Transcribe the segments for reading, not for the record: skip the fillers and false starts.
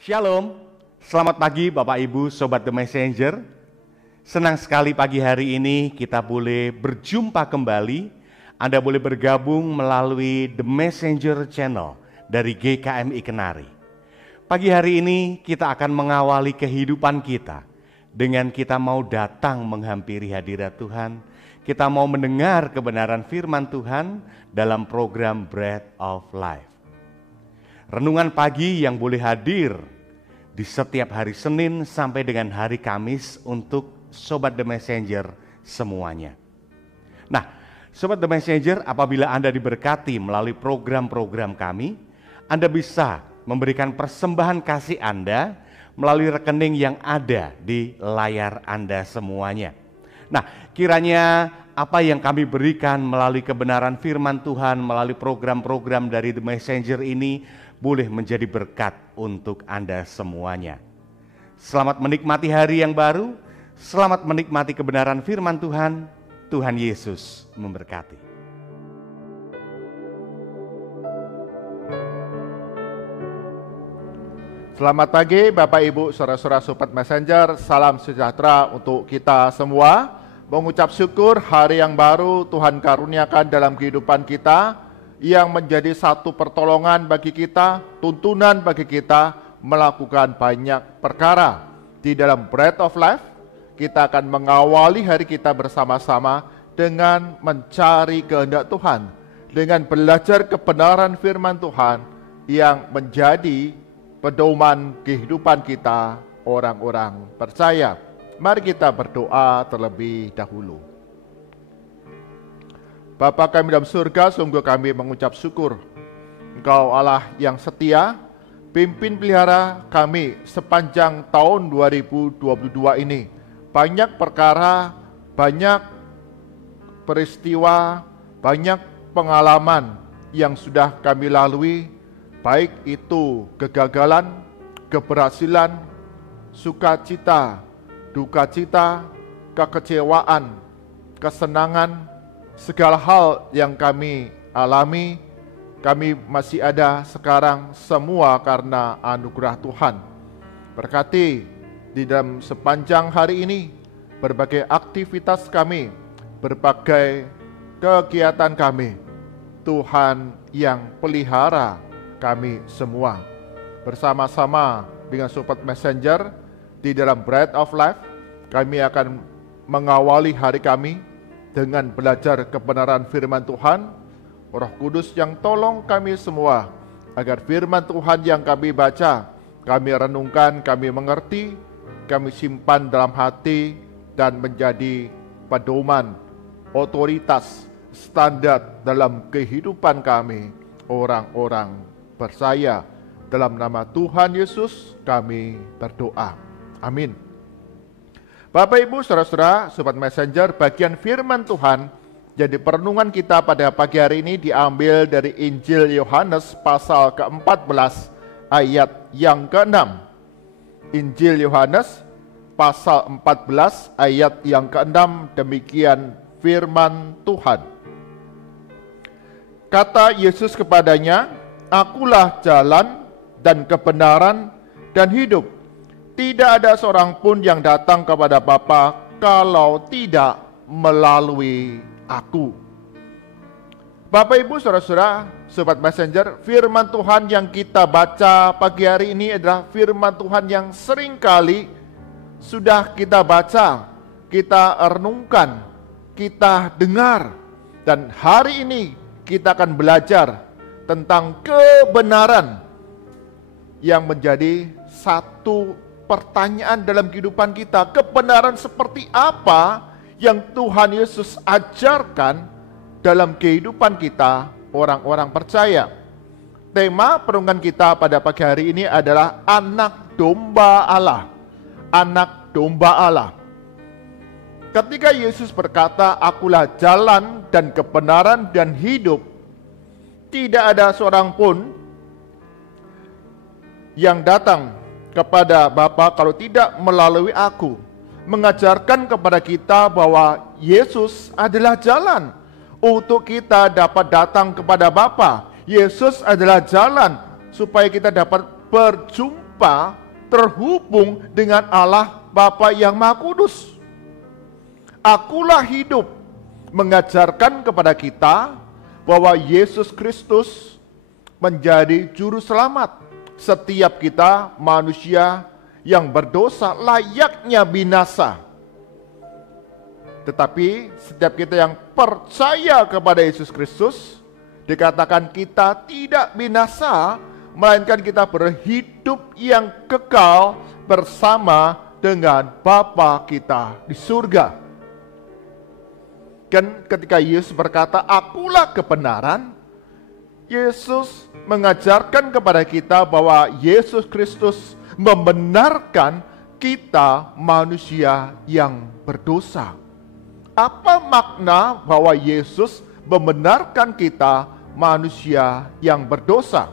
Shalom, selamat pagi Bapak Ibu Sobat The Messenger. Senang sekali pagi hari ini kita boleh berjumpa kembali. Anda boleh bergabung melalui The Messenger Channel dari GKMI Kenari. Pagi hari ini kita akan mengawali kehidupan kita dengan kita mau datang menghampiri hadirat Tuhan. Kita mau mendengar kebenaran firman Tuhan dalam program Bread of Life. Renungan pagi yang boleh hadir di setiap hari Senin sampai dengan hari Kamis untuk Sobat The Messenger semuanya. Nah, Sobat The Messenger, apabila Anda diberkati melalui program-program kami, Anda bisa memberikan persembahan kasih Anda melalui rekening yang ada di layar Anda semuanya. Nah, kiranya apa yang kami berikan melalui kebenaran firman Tuhan, melalui program-program dari The Messenger ini boleh menjadi berkat untuk Anda semuanya. Selamat menikmati hari yang baru, selamat menikmati kebenaran firman Tuhan. Tuhan Yesus memberkati. Selamat pagi Bapak Ibu, saudara-saudara Sobat Messenger, salam sejahtera untuk kita semua. Mengucap syukur hari yang baru Tuhan karuniakan dalam kehidupan kita, yang menjadi satu pertolongan bagi kita, tuntunan bagi kita melakukan banyak perkara. Di dalam Bread of Life, kita akan mengawali hari kita bersama-sama dengan mencari kehendak Tuhan, dengan belajar kebenaran firman Tuhan yang menjadi pedoman kehidupan kita orang-orang percaya. Mari kita berdoa terlebih dahulu. Bapa kami dalam surga, sungguh kami mengucap syukur. Engkau Allah yang setia, pimpin pelihara kami sepanjang tahun 2022 ini. Banyak perkara, banyak peristiwa, banyak pengalaman yang sudah kami lalui, baik itu kegagalan, keberhasilan, sukacita, dukacita, kekecewaan, kesenangan, segala hal yang kami alami, kami masih ada sekarang semua karena anugerah Tuhan. Berkati di dalam sepanjang hari ini, berbagai aktivitas kami, berbagai kegiatan kami, Tuhan yang pelihara kami semua. Bersama-sama dengan Sobat Messenger di dalam Bread of Life, kami akan mengawali hari kami dengan belajar kebenaran firman Tuhan. Roh Kudus yang tolong kami semua agar firman Tuhan yang kami baca, kami renungkan, kami mengerti, kami simpan dalam hati dan menjadi pedoman, otoritas, standar dalam kehidupan kami orang-orang percaya. Dalam nama Tuhan Yesus kami berdoa. Amin. Bapak Ibu saudara-saudara Sobat Messenger, bagian firman Tuhan jadi perenungan kita pada pagi hari ini diambil dari Injil Yohanes pasal ke-14 ayat yang ke-6. Injil Yohanes pasal 14 ayat yang ke-6, demikian firman Tuhan. Kata Yesus kepadanya, "Akulah jalan dan kebenaran dan hidup. Tidak ada seorang pun yang datang kepada Bapa kalau tidak melalui aku." Bapak Ibu saudara-saudara Sobat Messenger, firman Tuhan yang kita baca pagi hari ini adalah firman Tuhan yang seringkali sudah kita baca, kita renungkan, kita dengar. Dan hari ini kita akan belajar tentang kebenaran yang menjadi satu pertanyaan dalam kehidupan kita. Kebenaran seperti apa yang Tuhan Yesus ajarkan dalam kehidupan kita orang-orang percaya. Tema perenungan kita pada pagi hari ini adalah anak domba Allah. Anak domba Allah. Ketika Yesus berkata, "Akulah jalan dan kebenaran dan hidup," tidak ada seorang pun yang datang kepada Bapa kalau tidak melalui aku. Mengajarkan kepada kita bahwa Yesus adalah jalan untuk kita dapat datang kepada Bapa. Yesus adalah jalan supaya kita dapat berjumpa tanpa terhubung dengan Allah Bapa yang Maha Kudus. Akulah hidup mengajarkan kepada kita bahwa Yesus Kristus menjadi juru selamat setiap kita manusia yang berdosa layaknya binasa. Tetapi setiap kita yang percaya kepada Yesus Kristus, dikatakan kita tidak binasa, melainkan kita berhidup yang kekal bersama dengan Bapa kita di surga. Kan ketika Yesus berkata, "Akulah kebenaran," Yesus mengajarkan kepada kita bahwa Yesus Kristus membenarkan kita manusia yang berdosa. Apa makna bahwa Yesus membenarkan kita manusia yang berdosa?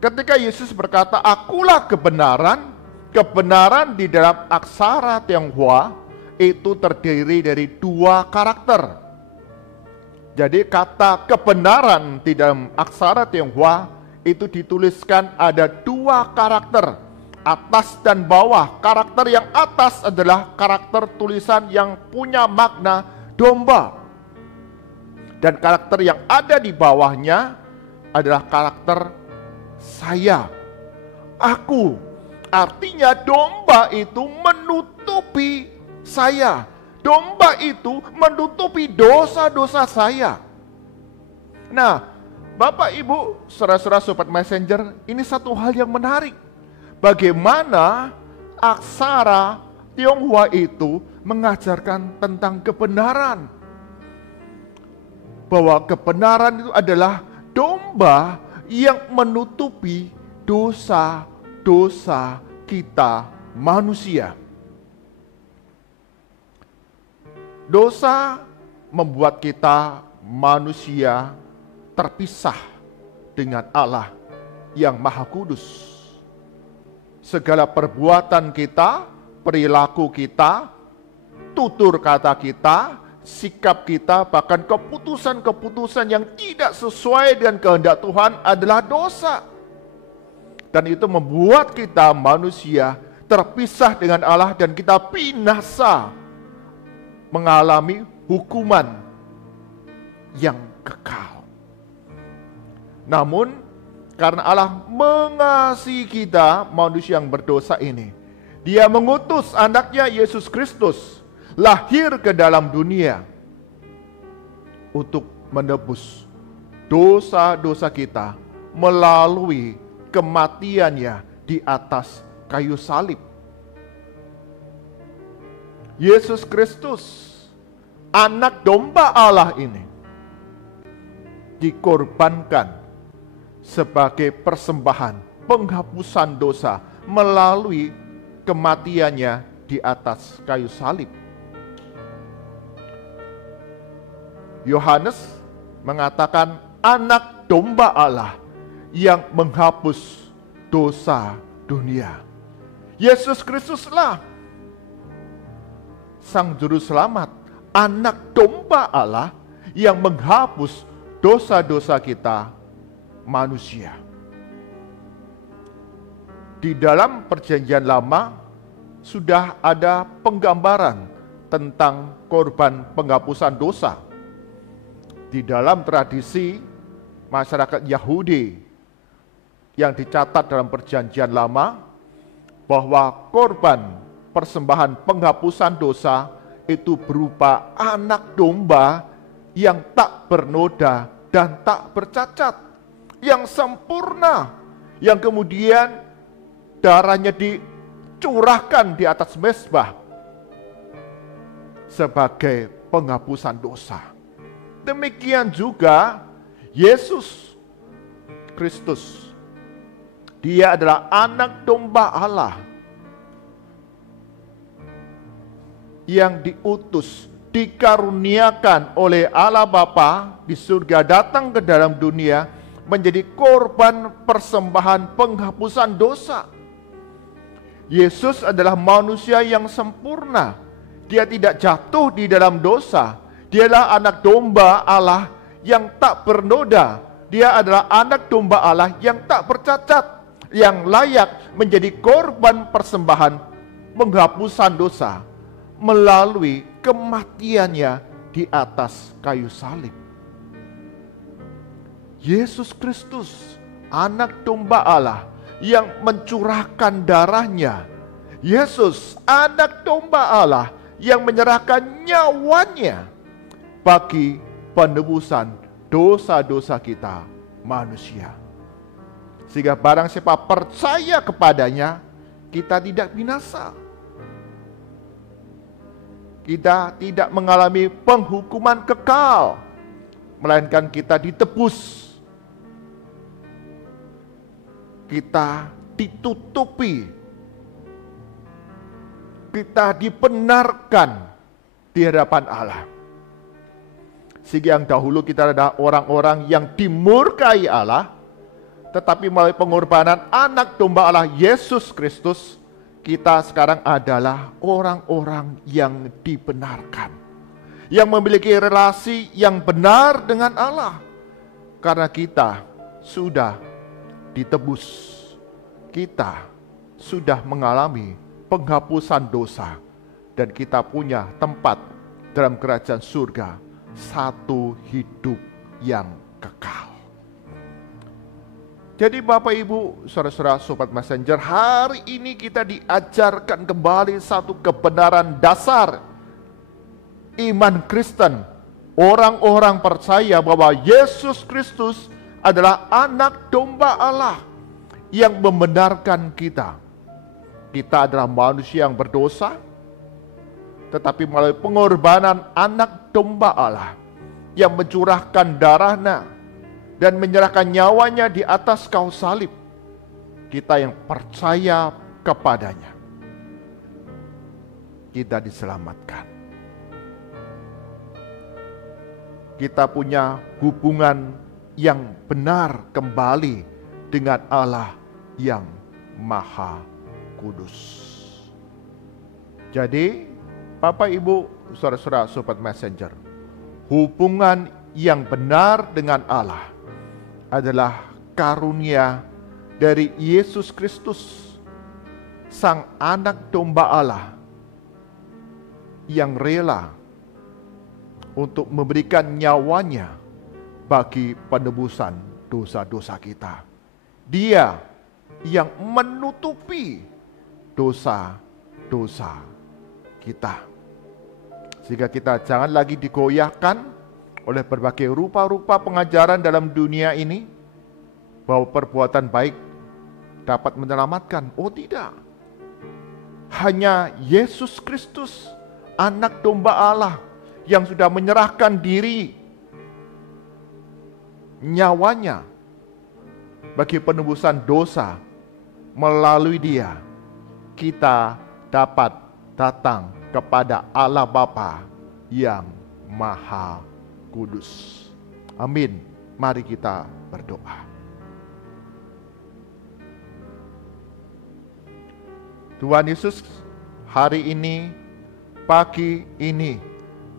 Ketika Yesus berkata, "Akulah kebenaran," kebenaran di dalam aksara Tionghoa itu terdiri dari dua karakter. Jadi kata kebenaran di dalam aksara Tionghoa itu dituliskan ada dua karakter, atas dan bawah. Karakter yang atas adalah karakter tulisan yang punya makna domba. Dan karakter yang ada di bawahnya adalah karakter saya, aku. Artinya domba itu menutupi saya. Domba itu menutupi dosa-dosa saya. Nah, Bapak Ibu, saudara-saudara Sobat Messenger, ini satu hal yang menarik. Bagaimana aksara Tionghoa itu mengajarkan tentang kebenaran. Bahwa kebenaran itu adalah domba yang menutupi dosa-dosa kita manusia. Dosa membuat kita manusia terpisah dengan Allah yang Maha Kudus. Segala perbuatan kita, perilaku kita, tutur kata kita, sikap kita, bahkan keputusan-keputusan yang tidak sesuai dengan kehendak Tuhan adalah dosa. Dan itu membuat kita manusia terpisah dengan Allah dan kita binasa, mengalami hukuman yang kekal. Namun karena Allah mengasihi kita manusia yang berdosa ini, Dia mengutus anaknya Yesus Kristus lahir ke dalam dunia untuk menebus dosa-dosa kita melalui kematiannya di atas kayu salib. Yesus Kristus, anak domba Allah ini, dikorbankan sebagai persembahan penghapusan dosa melalui kematiannya di atas kayu salib. Yohanes mengatakan anak domba Allah yang menghapus dosa dunia. Yesus Kristuslah Sang Juru Selamat, anak domba Allah yang menghapus dosa-dosa kita manusia. Di dalam Perjanjian Lama sudah ada penggambaran tentang korban penghapusan dosa. Di dalam tradisi masyarakat Yahudi yang dicatat dalam Perjanjian Lama, bahwa korban persembahan penghapusan dosa itu berupa anak domba yang tak bernoda dan tak bercacat, yang sempurna, yang kemudian darahnya dicurahkan di atas mezbah sebagai penghapusan dosa. Demikian juga Yesus Kristus, Dia adalah anak domba Allah yang diutus, dikaruniakan oleh Allah Bapa di surga, datang ke dalam dunia menjadi korban persembahan penghapusan dosa. Yesus adalah manusia yang sempurna. Dia tidak jatuh di dalam dosa. Dialah anak domba Allah yang tak bernoda. Dia adalah anak domba Allah yang tak bercacat. yang layak menjadi korban persembahan penghapusan dosa melalui kematiannya di atas kayu salib. Yesus Kristus, anak domba Allah yang mencurahkan darahnya. Yesus, anak domba Allah yang menyerahkan nyawanya bagi penebusan dosa-dosa kita manusia. Sehingga barang siapa percaya kepadanya, kita tidak binasa. Kita tidak mengalami penghukuman kekal, melainkan kita ditebus. Kita ditutupi. Kita dibenarkan di hadapan Allah. Sehingga yang dahulu kita adalah orang-orang yang dimurkai Allah, tetapi melalui pengorbanan anak domba Allah Yesus Kristus, kita sekarang adalah orang-orang yang dibenarkan, yang memiliki relasi yang benar dengan Allah, karena kita sudah ditebus, kita sudah mengalami penghapusan dosa, dan kita punya tempat dalam kerajaan surga, satu hidup yang kekal. Jadi Bapak Ibu, saudara-saudara Sobat Messenger, hari ini kita diajarkan kembali satu kebenaran dasar iman Kristen. Orang-orang percaya bahwa Yesus Kristus adalah anak domba Allah yang membenarkan kita. Kita adalah manusia yang berdosa, tetapi melalui pengorbanan anak domba Allah yang mencurahkan darahnya dan menyerahkan nyawanya di atas kayu salib, kita yang percaya kepadanya, kita diselamatkan. Kita punya hubungan yang benar kembali dengan Allah yang Maha Kudus. Jadi, Bapak Ibu, saudara-saudara Sobat Messenger, hubungan yang benar dengan Allah adalah karunia dari Yesus Kristus, Sang Anak Domba Allah yang rela untuk memberikan nyawanya bagi penebusan dosa-dosa kita. Dia yang menutupi dosa-dosa kita, sehingga kita jangan lagi digoyahkan oleh berbagai rupa-rupa pengajaran dalam dunia ini bahwa perbuatan baik dapat menyelamatkan. Oh tidak, hanya Yesus Kristus, anak domba Allah yang sudah menyerahkan diri, nyawanya bagi penebusan dosa. Melalui Dia kita dapat datang kepada Allah Bapa yang Maha Kudus. Amin. Mari kita berdoa. Tuhan Yesus, hari ini, pagi ini,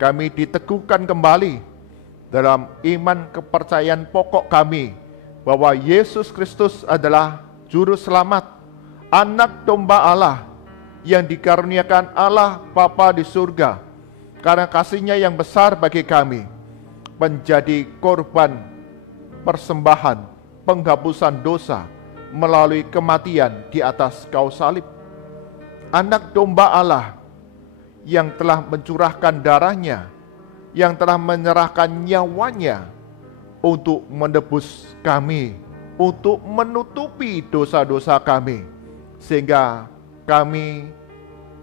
kami diteguhkan kembali dalam iman kepercayaan pokok kami bahwa Yesus Kristus adalah Juru Selamat, Anak Domba Allah yang dikaruniakan Allah Bapa di surga karena kasih-Nya yang besar bagi kami, menjadi korban persembahan penghapusan dosa melalui kematian di atas kayu salib. Anak domba Allah yang telah mencurahkan darahnya, yang telah menyerahkan nyawanya untuk menebus kami, untuk menutupi dosa-dosa kami, sehingga kami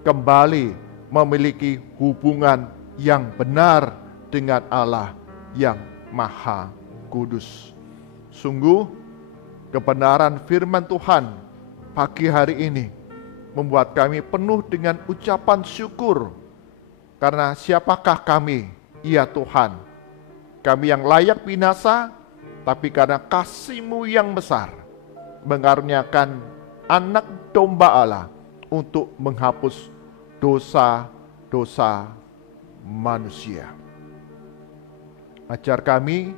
kembali memiliki hubungan yang benar dengan Allah yang Maha Kudus. Sungguh kebenaran firman Tuhan pagi hari ini membuat kami penuh dengan ucapan syukur, karena siapakah kami, ya Tuhan, kami yang layak binasa, tapi karena kasih-Mu yang besar mengaruniakan anak domba Allah untuk menghapus dosa-dosa manusia. Ajar kami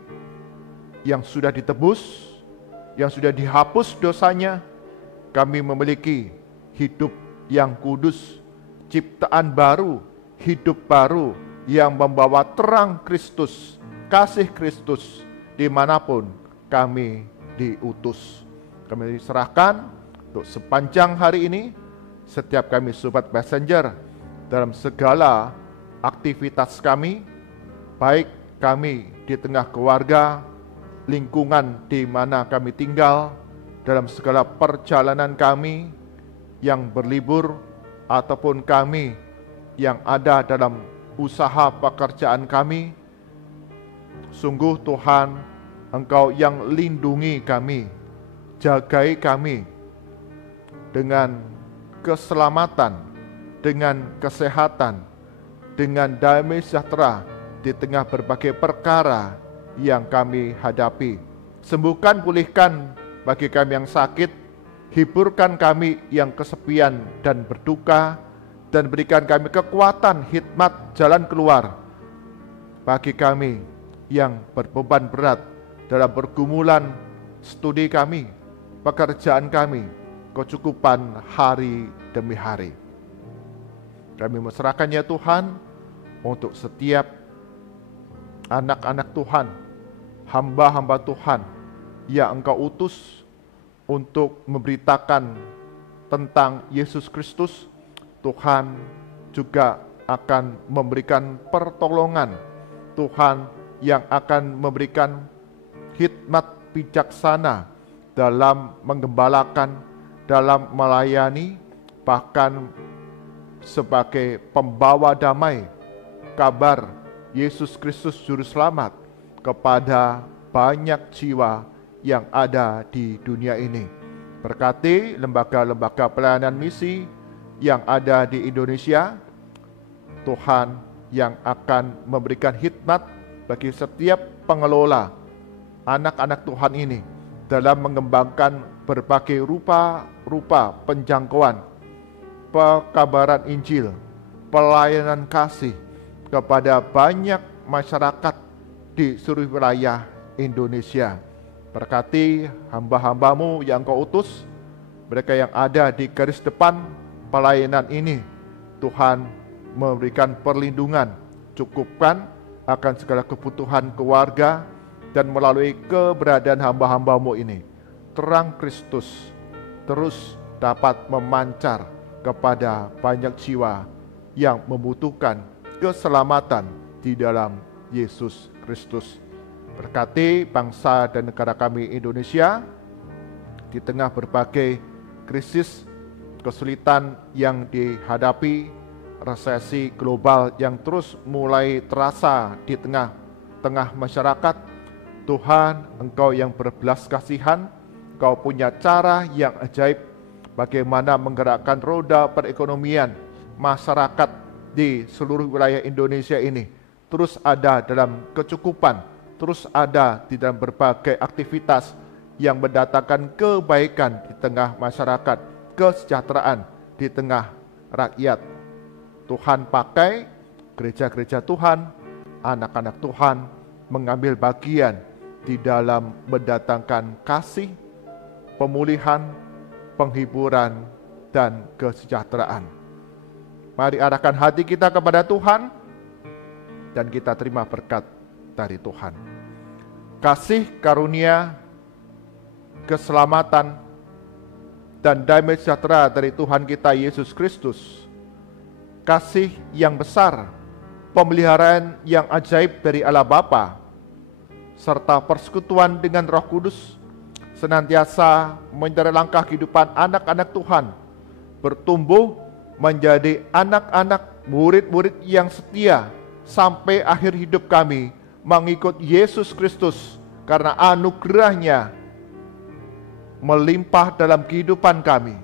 yang sudah ditebus, yang sudah dihapus dosanya, kami memiliki hidup yang kudus, ciptaan baru, hidup baru yang membawa terang Kristus, kasih Kristus dimanapun kami diutus. Kami serahkan untuk sepanjang hari ini, setiap kami Sobat Messenger dalam segala aktivitas kami, baik kami di tengah keluarga, lingkungan di mana kami tinggal, dalam segala perjalanan kami yang berlibur, ataupun kami yang ada dalam usaha pekerjaan kami. Sungguh Tuhan, Engkau yang lindungi kami, jagai kami dengan keselamatan, dengan kesehatan, dengan damai sejahtera di tengah berbagai perkara yang kami hadapi. Sembuhkan, pulihkan bagi kami yang sakit, hiburkan kami yang kesepian dan berduka, dan berikan kami kekuatan, hikmat, jalan keluar bagi kami yang berbeban berat dalam pergumulan studi kami, pekerjaan kami, kecukupan hari demi hari. Kami menyerahkan ya Tuhan untuk setiap anak-anak Tuhan, hamba-hamba Tuhan yang Engkau utus untuk memberitakan tentang Yesus Kristus. Tuhan juga akan memberikan pertolongan, Tuhan yang akan memberikan hikmat bijaksana dalam menggembalakan, dalam melayani, bahkan sebagai pembawa damai kabar Yesus Kristus Juru Selamat kepada banyak jiwa yang ada di dunia ini. Berkati lembaga-lembaga pelayanan misi yang ada di Indonesia, Tuhan yang akan memberikan hikmat bagi setiap pengelola anak-anak Tuhan ini dalam mengembangkan berbagai rupa penjangkauan, pekabaran Injil, pelayanan kasih kepada banyak masyarakat di seluruh wilayah Indonesia. Berkati hamba-hambamu yang Kau utus, mereka yang ada di garis depan pelayanan ini, Tuhan memberikan perlindungan, cukupkan akan segala kebutuhan keluarga, dan melalui keberadaan hamba-hambamu ini, terang Kristus terus dapat memancar kepada banyak jiwa yang membutuhkan keselamatan di dalam Yesus Kristus. Berkati bangsa dan negara kami Indonesia di tengah berbagai krisis, kesulitan yang dihadapi, resesi global yang terus mulai terasa di tengah masyarakat. Tuhan, Engkau yang berbelas kasihan, Engkau punya cara yang ajaib bagaimana menggerakkan roda perekonomian masyarakat di seluruh wilayah Indonesia ini terus ada dalam kecukupan, terus ada di dalam berbagai aktivitas yang mendatangkan kebaikan di tengah masyarakat, kesejahteraan di tengah rakyat. Tuhan pakai gereja-gereja Tuhan, anak-anak Tuhan mengambil bagian di dalam mendatangkan kasih, pemulihan, penghiburan, dan kesejahteraan. Mari arahkan hati kita kepada Tuhan dan kita terima berkat dari Tuhan. Kasih karunia, keselamatan, dan damai sejahtera dari Tuhan kita Yesus Kristus, kasih yang besar, pemeliharaan yang ajaib dari Allah Bapa, serta persekutuan dengan Roh Kudus senantiasa menyertai langkah kehidupan anak-anak Tuhan, bertumbuh menjadi anak-anak murid-murid yang setia sampai akhir hidup kami mengikut Yesus Kristus, karena anugerahnya melimpah dalam kehidupan kami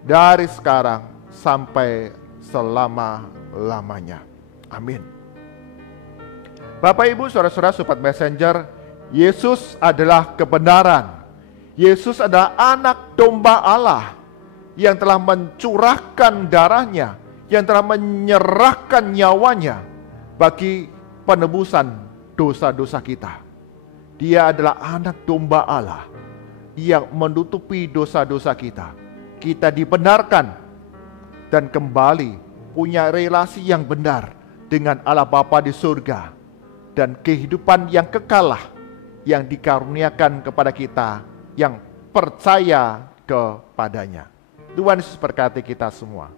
dari sekarang sampai selama-lamanya. Amin. Bapak Ibu saudara-saudara Sobat Messenger, Yesus adalah kebenaran. Yesus adalah anak domba Allah yang telah mencurahkan darahnya, yang telah menyerahkan nyawanya bagi penebusan dosa-dosa kita. Dia adalah anak domba Allah yang menutupi dosa-dosa kita. kita dibenarkan dan kembali punya relasi yang benar dengan Allah Bapa di surga, dan kehidupan yang kekal lah yang dikaruniakan kepada kita yang percaya kepadanya. Tuhan Yesus berkati kita semua.